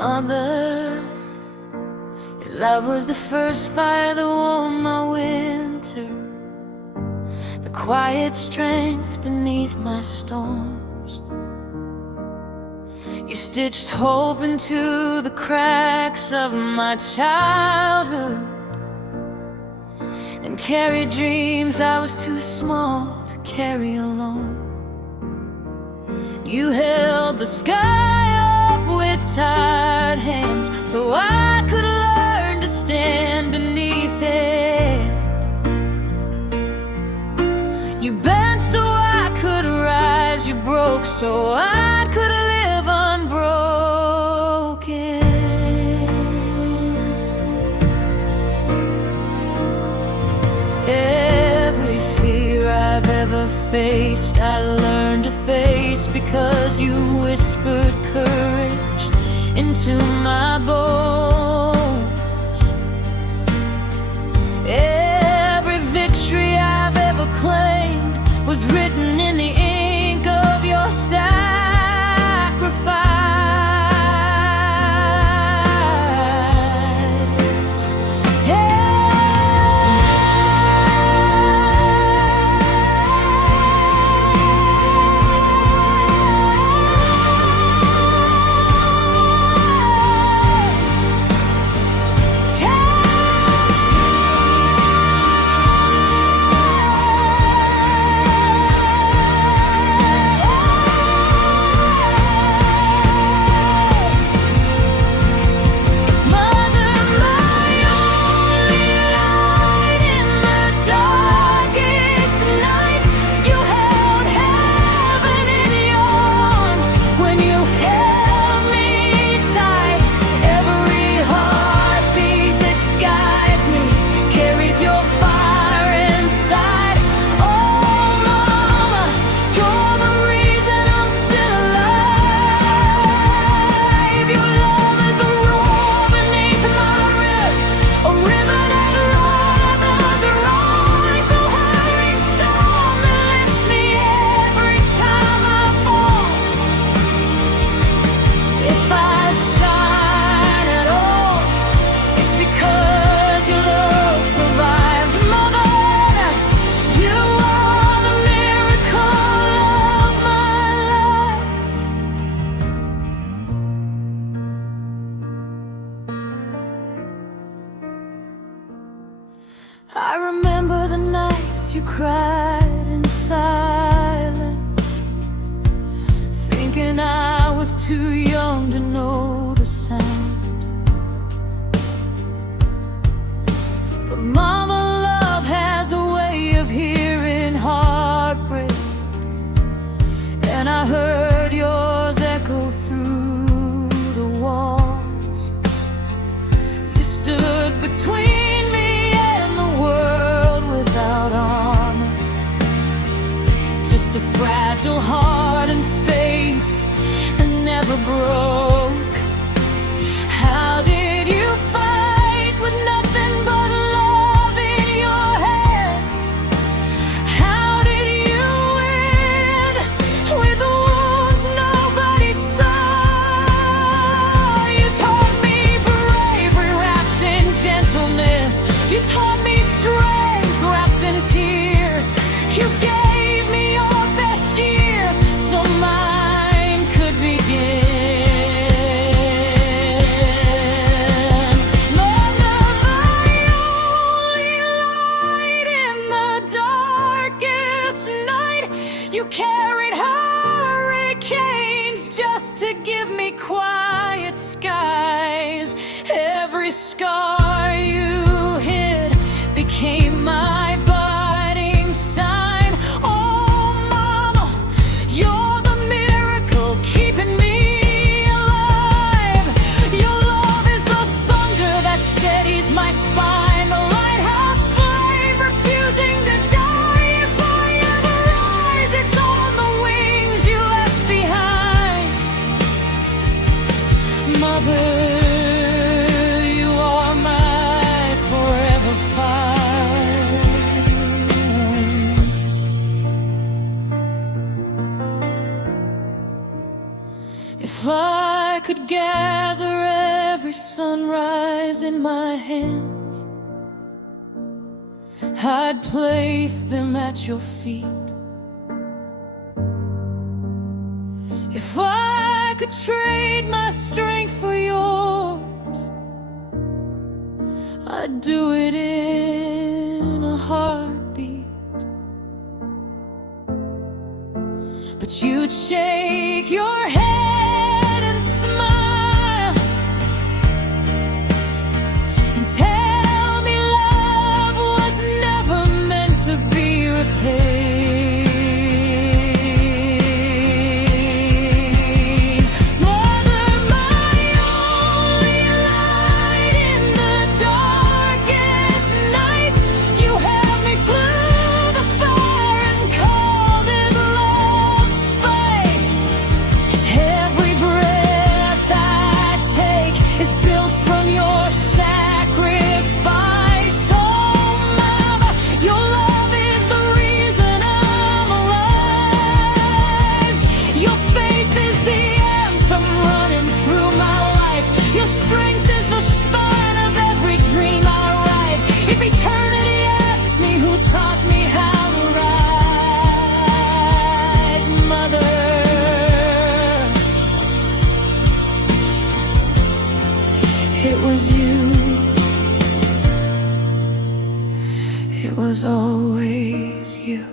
Mother, your love was the first fire that warmed my winter, the quiet strength beneath my storms. You stitched hope into the cracks of my childhood and carried dreams I was too small to carry alone. You held the sky up with tired hands so I could learn to stand beneath it. You bent so I could rise, you broke so I could live unbroken. Every fear I've ever faced, I learned to face because you whispered courage into my bones. Every victory I've ever claimed was written in the ink of your sacrifice. I remember the nights you cried in silence, thinking I was too young to know the sound. But Mama, love has a way of hearing heartbreak, and I heard yours echo through the walls. You stood between without armor, just a fragile heart and faith that never broke. How did you fight with nothing but love in your hands? How did you win with wounds nobody saw? You taught me bravery wrapped in gentleness. You taught me strength wrapped in tears. You gave me your best years so mine could begin. Mother, my only light in the darkest night, you carried hurricanes just to give me quiet skies. Every scar you hid became my abiding sign. Oh, Mama, you're the miracle keeping me alive. Your love is the thunder that steadies my spine, the lighthouse flame refusing to die. If I ever rise, it's on the wings you left behind. Mother, you are my forever fire. If I could gather every sunrise in my hands, I'd place them at your feet. If I could trade my strength for yours, I'd do it in a heartbeat. But you'd shake your head and smile and tell me love was never meant to be repaid. It was you, it was always you.